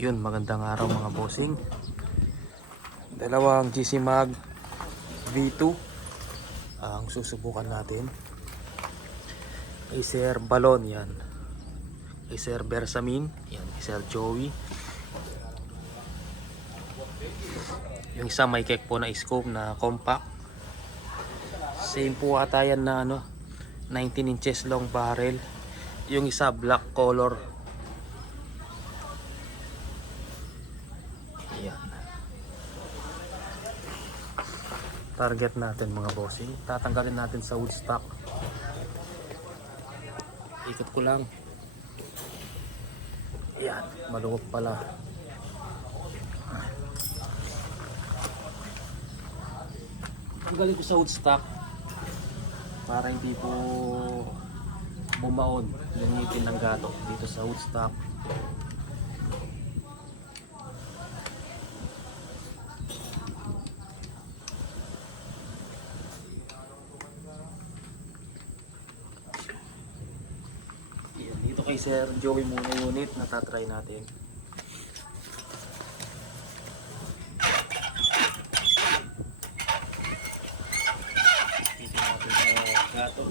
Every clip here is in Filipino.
Yun, magandang araw mga bossing. Dalawang GC Mag V2 ang susubukan natin. Kay Sir Balon yan. Kay Sir Bersamin yan. Kay Sir Joey. Yung isa may kek po na scope na compact. Same po ata yan na 19 inches long barrel. Yung isa black color. Yan. Target natin mga bossing. Tatanggalin natin sa wood stock. Ikot ko lang. Yan, maluwag pala. Tanggalin ko sa wood stock para hindi po bumaon yung ngipin ng gato dito sa wood stock. Dito kay Sir Joey muna unit na tatry natin. Dito natin sa gato.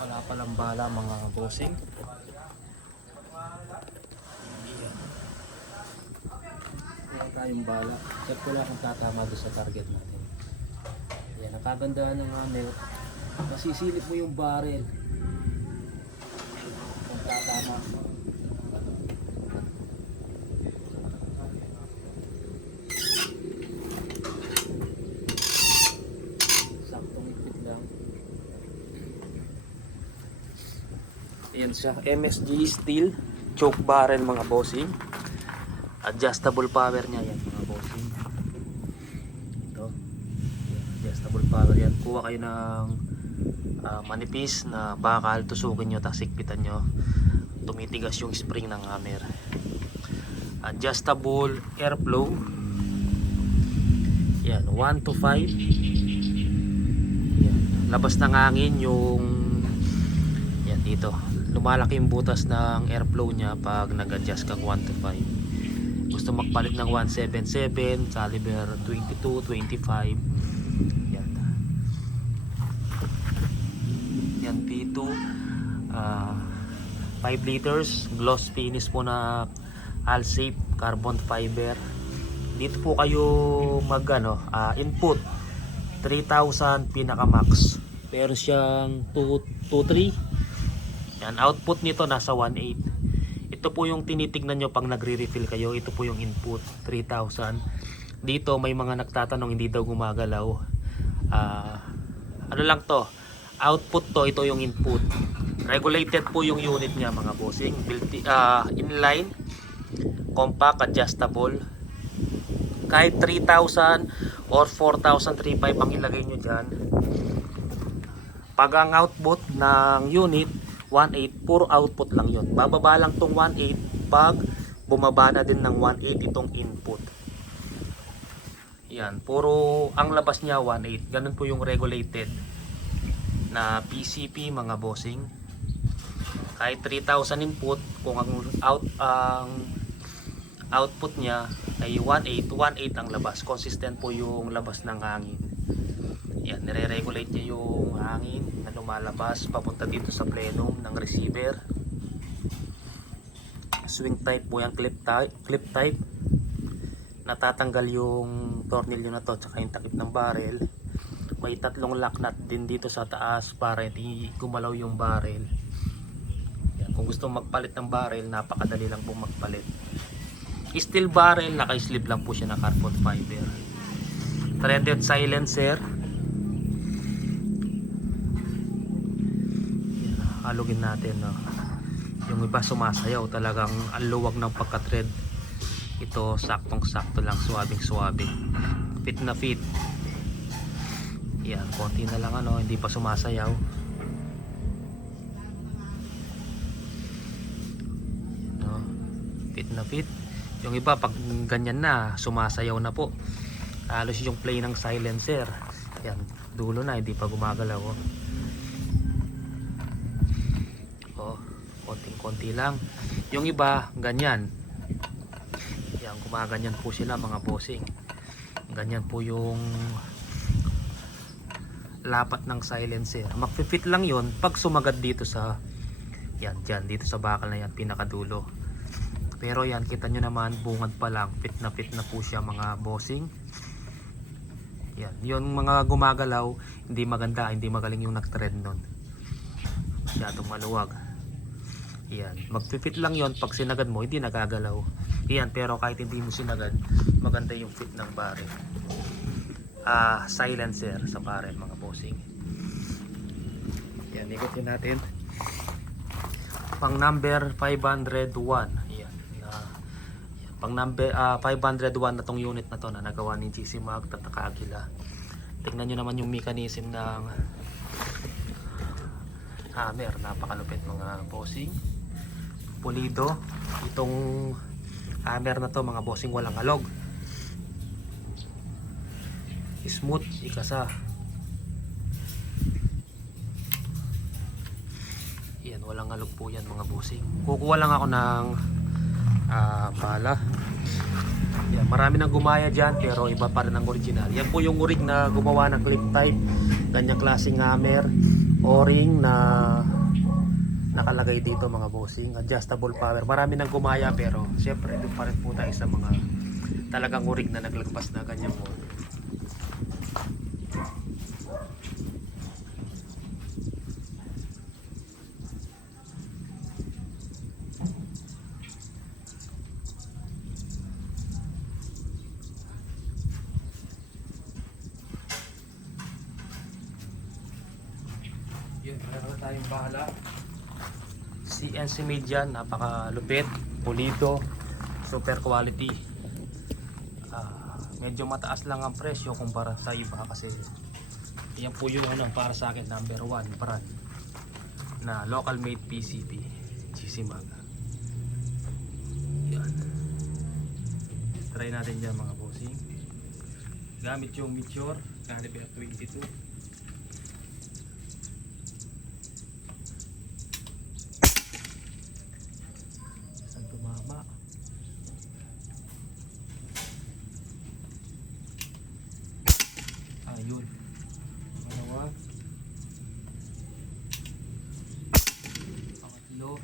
Wala palang bala mga bossing. Wala tayong bala. Check ko lang kung tatama doon sa target natin. Ayan, nakagandaan ng hammer. Masisilip mo yung barrel kung tatama. Saktong ipit lang. Ayan siya, MSG steel choke barrel mga bossing. Adjustable power niya yan mga bossing. Ito. Adjustable power yan. Kuha kayo ng manipis na bakal, tusukin nyo, tapos ikpitan nyo. Tumitigas yung spring ng hammer. Adjustable airflow. Yan, 1 to 5. Yan. Labas ng hangin yung yan dito. Lumalaki yung butas ng airflow niya pag nag-adjust kang 1 to 5. Gusto magpalit ng 177, caliber 22, 25. Yan. Yan P2. 5 liters gloss finish po na all safe carbon fiber. Dito po kayo mag input 3,000 pinaka max. Pero siyang 223. Yan, output nito nasa 1.8. Ito po yung tinitignan nyo pag nagre-refill kayo. Ito po yung input 3,000. Dito may mga nagtatanong hindi daw gumagalaw. Ano lang to, output to, ito yung input. Regulated po yung unit nya mga bossing. Inline, compact, adjustable. Kahit 3,000 or 4,350 ang ilagay nyo dyan. Pag ang output ng unit 1.8, puro output lang yun. Bababa lang tong 1.8 pag bumaba na din ng 1.8 itong input. Yan, puro ang labas niya 1.8. Ganun po yung regulated na PCP mga bossing. Kahit 3,000 input, kung ang output niya ay 1.8, 1.8 ang labas. Consistent po yung labas ng hangin. Yan, nire-regulate niya yung hangin na lumalabas papunta dito sa plenum ng receiver. Swing type po yung clip type. Natatanggal yung tornilyo na to tsaka yung takip ng barrel. May tatlong lock nut din dito sa taas para hindi gumalaw yung barrel. Yan, kung gusto magpalit ng barrel, napakadali lang po magpalit. Steel barrel, naka-slip lang po siya na carbon fiber. Threaded silencer. Alugin natin, no? Yung iba sumasayaw, talagang ang luwag ng pagka-thread. Ito saktong sakto lang, suwabing suwabe, fit na fit. Yan, konti na lang hindi pa sumasayaw. No? Fit na fit. Yung iba pag ganyan na, sumasayaw na po. Halos yung play ng silencer. Yan, dulo na, hindi pa gumagalaw. konting-konti lang. Yung iba ganyan, yan, gumaganyan po sila mga bossing. Ganyan po yung lapat ng silencer. Magfi-fit lang yon pag sumagad dito sa yan, dyan, dito sa bakal na yan, pinakadulo. Pero yan, kita nyo naman, bungad pa lang, fit na po siya mga bossing. Yan, yung mga gumagalaw, hindi maganda, hindi magaling yung nag-thread nun. Masyadong maluwag. Yan, magfi-fit lang yon pag sinagad mo, hindi nagagalaw. Yan, pero kahit hindi mo sinagad, maganda yung fit ng barrel. Silencer sa barrel mga bossing. Yan, ikutin natin. Pang number 501. Yan. Pang number 501 na tong unit na to na nagawa ni GC Mag Tataka Aguila. Tingnan nyo naman yung mechanism ng hammer, napakalupit mga bossing. Pulido. Itong hammer na to mga bossing, walang halog. Smooth, ikasa. Yan, walang halog po yan mga bossing. Kukuha lang ako ng pala. Yan, marami nang gumaya dyan pero iba pa rin ang original. Yan po yung rig na gumawa ng clip type, ganyang klaseng hammer, o-ring na nakalagay dito mga bossing, adjustable power. Marami nang gumaya pero syempre doon pa rin po tayo sa mga talagang rig na naglagpas na ganyang mo. Yun, meron na tayong bahala. CNC made yan, napakalupit, pulido, super quality. Medyo mataas lang ang presyo kumpara sa iba kasi yan po yung para sa akin number 1 brand na local made PCB GC Mag. Yan, try natin dyan mga bossing. Gamit yung Meteor caliber 22. Ayun, dalawa, pangatlo,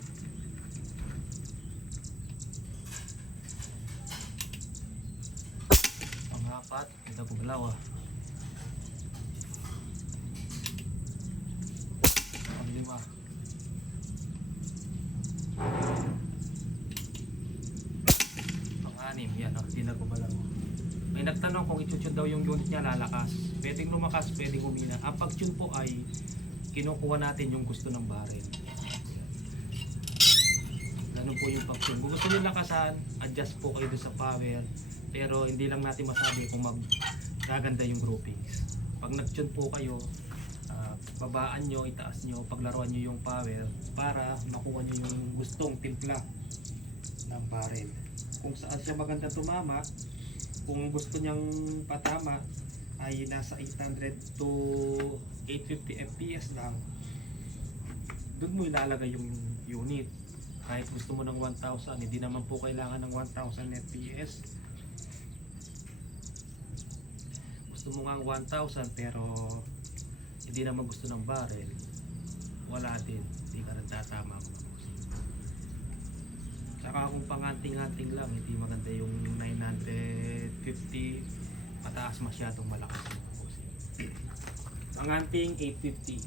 pangapat, ito paglaw panglima, pang-anim. Yan, hindi na gumalaw. May nagtanong kung i-tune daw yung unit niya lalakas. Pwedeng lumakas, pwedeng humina. Ang pag-tune po ay kinukuha natin yung gusto ng barrel. Ganun po yung pag-tune. Kung gusto nyo lakasan, adjust po kayo sa power. Pero hindi lang natin masabi kung magaganda yung groupings. Pag nag-tune po kayo, babaan nyo, itaas nyo, paglaruan nyo yung power para makuha nyo yung gustong timpla ng barrel. Kung saan siya maganda tumama, kung gusto niyang patama ay nasa 800 to 850 fps lang, doon mo ilalagay yung unit. Kahit gusto mo ng 1000, hindi naman po kailangan ng 1000 fps. Gusto mo nga 1000 pero hindi naman gusto ng barrel, wala din, hindi ka rin tatama. Saka kung panganting-anting lang, hindi maganda yung 950, mataas masyadong malakas yung bossing. Panganting 850,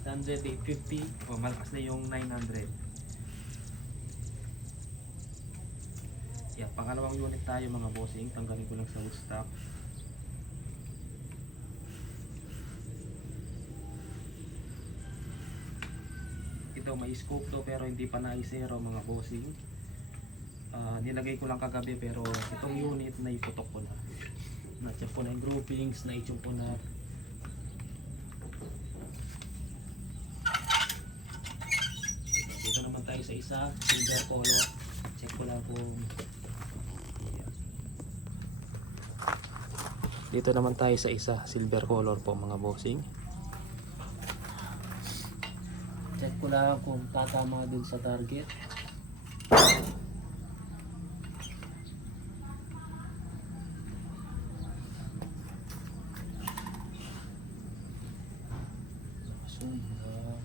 800, 850, o malakas na yung 900. Yan, pangalawang unit tayo mga bossing, tanggalin ko lang sa wood stock. Ito may scope to pero hindi pa na-zero mga bossing. Nilagay ko lang kagabi pero itong unit na iputok ko na. Na-check ko na yung groupings, na-itune ko na. Dito naman tayo sa isa, silver color. Check ko lang kung dito naman tayo sa isa, silver color po mga bossing. Check ko lang kung tatama dun sa target. Zoom lang.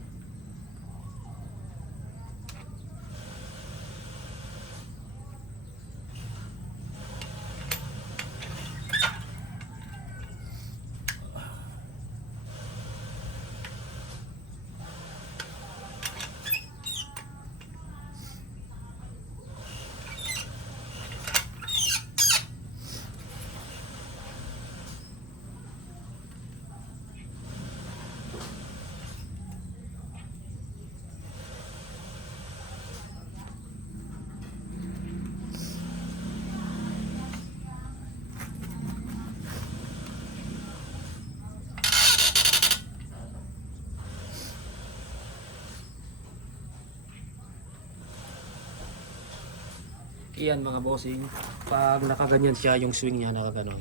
Iyan mga bossing, pag nakaganyan siya, yung swing niya nakaganon,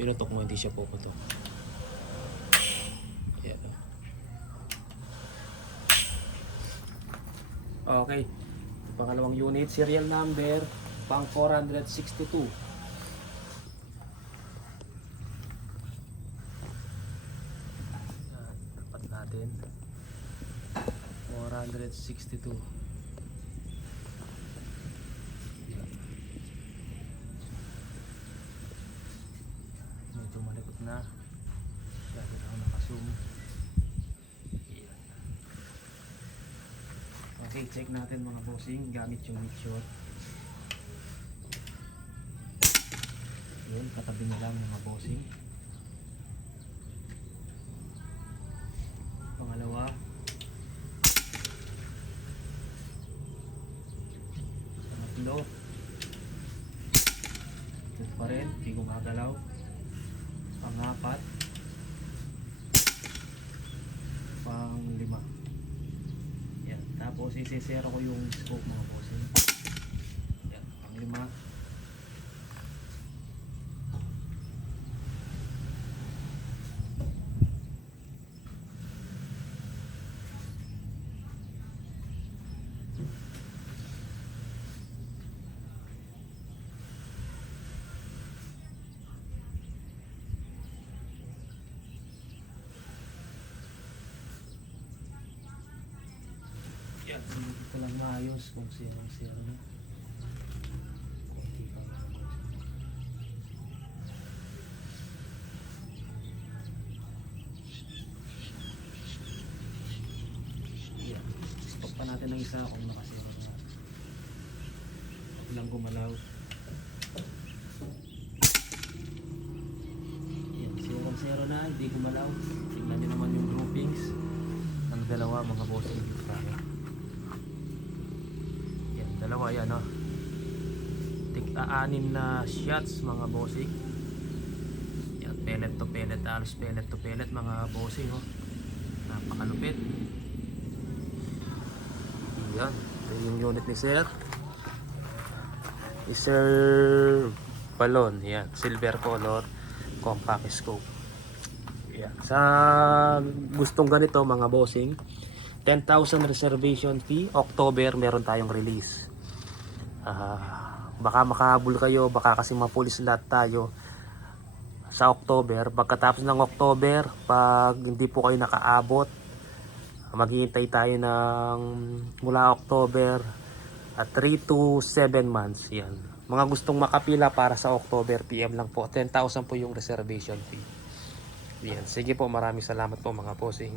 pinutok mo, hindi siya puputok. Ayan. Okay, pangalawang unit, serial number pang 462. Dapat natin 462. Medyo malikot na. Lagi na ako naka-zoom. Ayan. Okay, check natin mga bossing gamit yung meat shot. Yun, katabi na lang mga bossing. Pangalawa. Pangatlo. Ito pa rin, hindi gumagalaw. Pang-apat. Pang-lima. Yan. Tapos isisero ko yung scope mga bossing. Yan. Pang-lima. Yan, hindi ko lang maayos kung sirang-sira na. Kunti pa lang. Yan, stop pa natin ng isa kung nakasira na. Huwag lang gumalaw. Yan, sirang-sira na, hindi gumalaw. Tingnan nyo naman yung groupings. Ang dalawa mga bossing dito sa akin. Dalawa yan, oh. Tig-aanim na shots mga bossing. Yan, pellet to pellet, halos pellet to pellet mga bossing, oh. Napakalupit. Yan, ito yung unit ni Sir. Ni Sir Balon, yan, silver color compact scope. Yan, sa gustong ganito mga bossing, 10,000 reservation fee. October meron tayong release. Baka makahabol kayo, baka kasi mapulis lahat tayo sa October. Pagkatapos ng October, pag hindi po kayo nakaabot, maghihintay tayo ng mula October at 3 to 7 months. Yan. Mga gustong makapila para sa October, PM lang po. 10,000 po yung reservation fee. Yan. Sige po, maraming salamat po mga bossing.